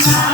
Bye.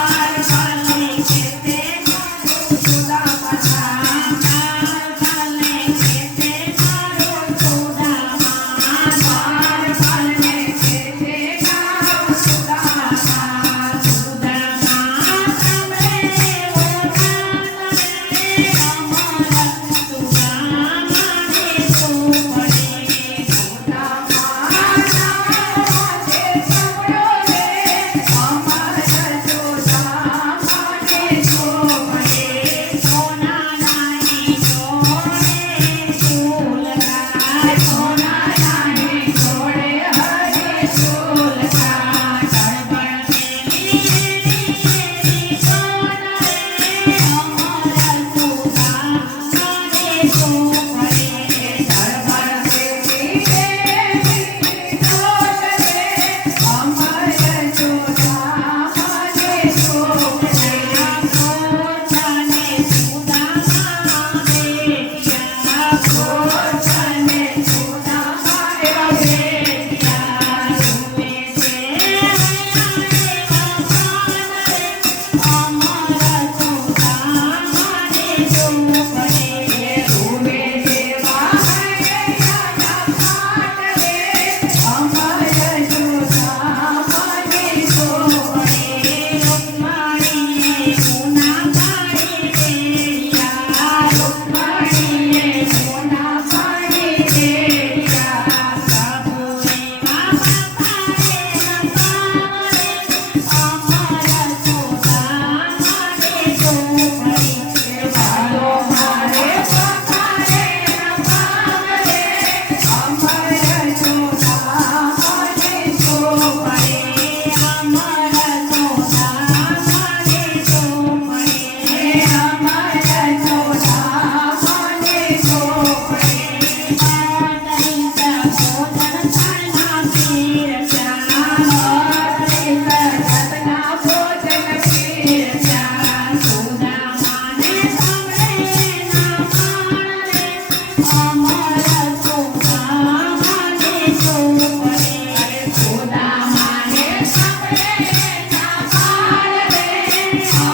Yeah. I'm Música